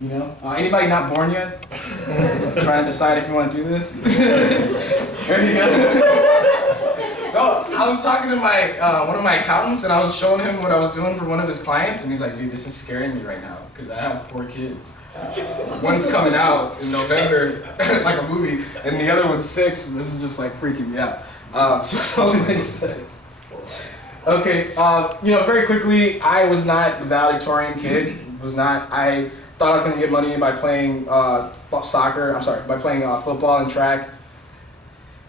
You know, anybody not born yet? Trying to decide if you want to do this? There you go. No, I was talking to my one of my accountants, and I was showing him what I was doing for one of his clients, and he's like, "Dude, this is scaring me right now because I have 4 kids. One's coming out in November, like a movie, and the other one's 6. And this is just like freaking me out." So it makes sense. Okay, you know, very quickly, I was not the valedictorian kid. I thought I was going to get money by playing by playing football and track.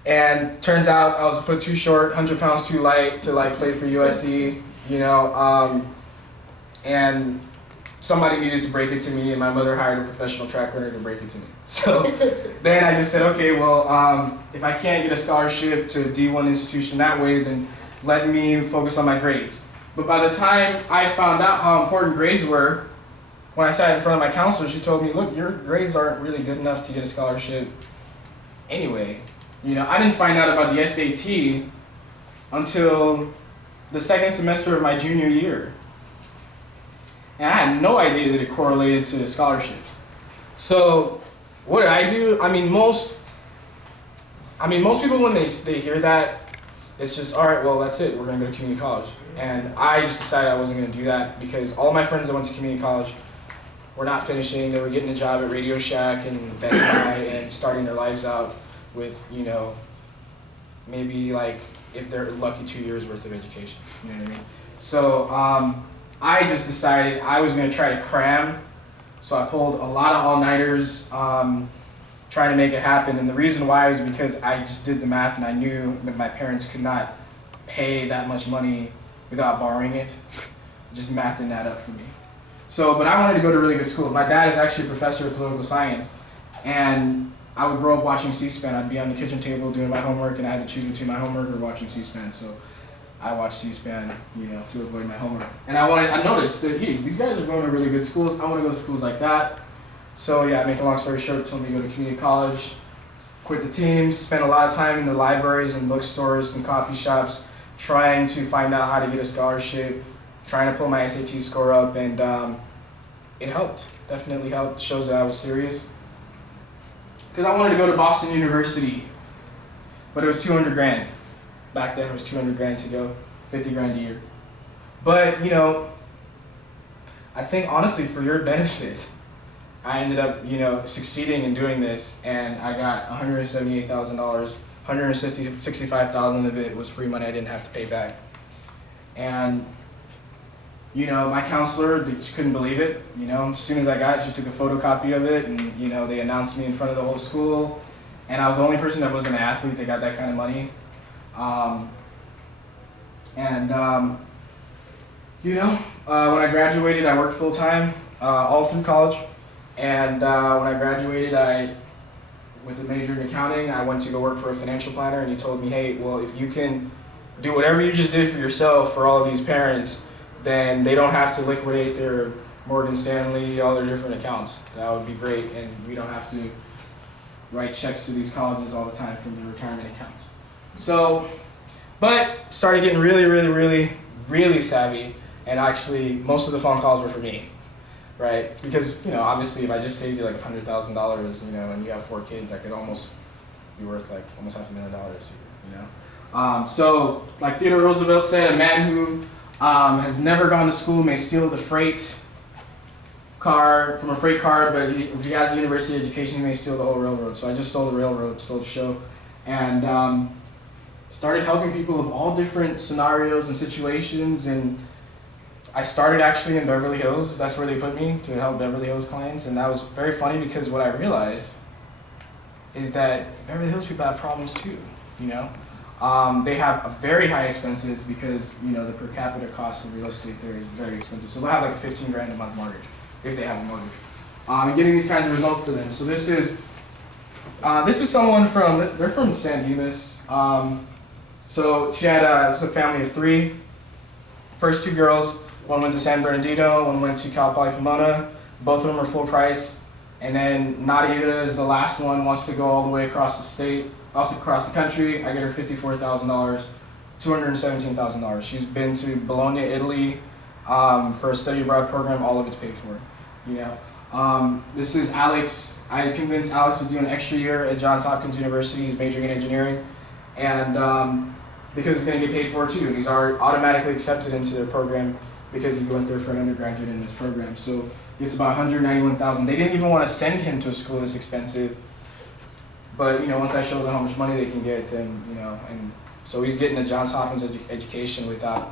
And turns out I was a foot too short, 100 pounds too light to like play for USC, you know. And somebody needed to break it to me, and my mother hired a professional track runner to break it to me. So then I just said, okay, well, if I can't get a scholarship to a D1 institution that way, then let me focus on my grades. But by the time I found out how important grades were, when I sat in front of my counselor, she told me, look, your grades aren't really good enough to get a scholarship anyway. You know, I didn't find out about the SAT until the second semester of my junior year. And I had no idea that it correlated to scholarships. So what did I do? I mean, most people, when they hear that, it's just, all right, well, that's it. We're going to go to community college. And I just decided I wasn't going to do that because all my friends that went to community college were not finishing. They were getting a job at Radio Shack and Best Buy and starting their lives out with, you know, maybe like, if they're lucky, 2 years worth of education. You know what I mean? So I just decided I was going to try to cram. So I pulled a lot of all-nighters, trying to make it happen. And the reason why was because I just did the math and I knew that my parents could not pay that much money without borrowing it. Just mathing that up for me. So, but I wanted to go to really good schools. My dad is actually a professor of political science, and I would grow up watching C-SPAN. I'd be on the kitchen table doing my homework, and I had to choose between my homework or watching C-SPAN. So I watched C-SPAN, you know, to avoid my homework. And I noticed that, hey, these guys are going to really good schools. I want to go to schools like that. So yeah, make a long story short, told me to go to community college, quit the team, spent a lot of time in the libraries and bookstores and coffee shops trying to find out how to get a scholarship, trying to pull my SAT score up, and it helped. Definitely helped. Shows that I was serious. Because I wanted to go to Boston University, but it was 200 grand. Back then it was 200 grand to go, 50 grand a year. But, you know, I think honestly for your benefit, I ended up, you know, succeeding in doing this, and I got $178,000. $165,000 of it was free money I didn't have to pay back. And, you know, my counselor, they just couldn't believe it. You know, as soon as I got it, she took a photocopy of it, and, you know, they announced me in front of the whole school. And I was the only person that wasn't an athlete that got that kind of money. You know, when I graduated, I worked full time, all through college. And when I graduated, with a major in accounting, I went to go work for a financial planner, and he told me, hey, well, if you can do whatever you just did for yourself for all of these parents, then they don't have to liquidate their Morgan Stanley, all their different accounts. That would be great, and we don't have to write checks to these colleges all the time from their retirement accounts. So, but started getting really savvy, and actually most of the phone calls were for me. Right, because, you know, obviously if I just saved you like $100,000, you know, and you have 4 kids, I could almost be worth like almost $500,000, you know. So, like Theodore Roosevelt said, a man who has never gone to school may steal the freight car from a freight car, but if he has a university education, he may steal the whole railroad. So I just stole the railroad, stole the show, and started helping people of all different scenarios and situations. And I started actually in Beverly Hills. That's where they put me, to help Beverly Hills clients. And that was very funny because what I realized is that Beverly Hills people have problems too, you know. They have very high expenses because, you know, the per capita cost of real estate there is very expensive. So they'll have like a 15 grand a month mortgage, if they have a mortgage. And getting these kinds of results for them. So this is someone they're from San Dimas. So she had a family of 3. First 2 girls, one went to San Bernardino, one went to Cal Poly Pomona. Both of them are full price. And then Nadia is the last one, wants to go all the way across the state, also across the country. I get her $54,000, $217,000. She's been to Bologna, Italy, for a study abroad program. All of it's paid for, you know. This is Alex. I convinced Alex to do an extra year at Johns Hopkins University. He's majoring in engineering, and because he's going to get paid for it too, and he's already automatically accepted into the program because he went there for an undergraduate in this program. So it's about $191,000. They didn't even want to send him to a school this expensive, but once I showed them how much money they can get, then and so he's getting a Johns Hopkins education without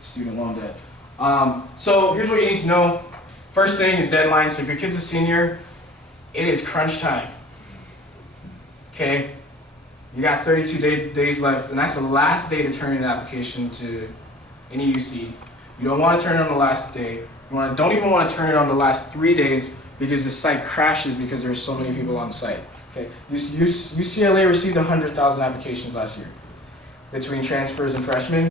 student loan debt. So here's what you need to know. First thing is deadline. So if your kid's a senior, it is crunch time. Okay? You got 32 days left, and that's the last day to turn in an application to any UC. You don't want to turn it on the last day. Don't even want to turn it on the last 3 days because the site crashes because there's so many people on site. Okay? UCLA received 100,000 applications last year between transfers and freshmen.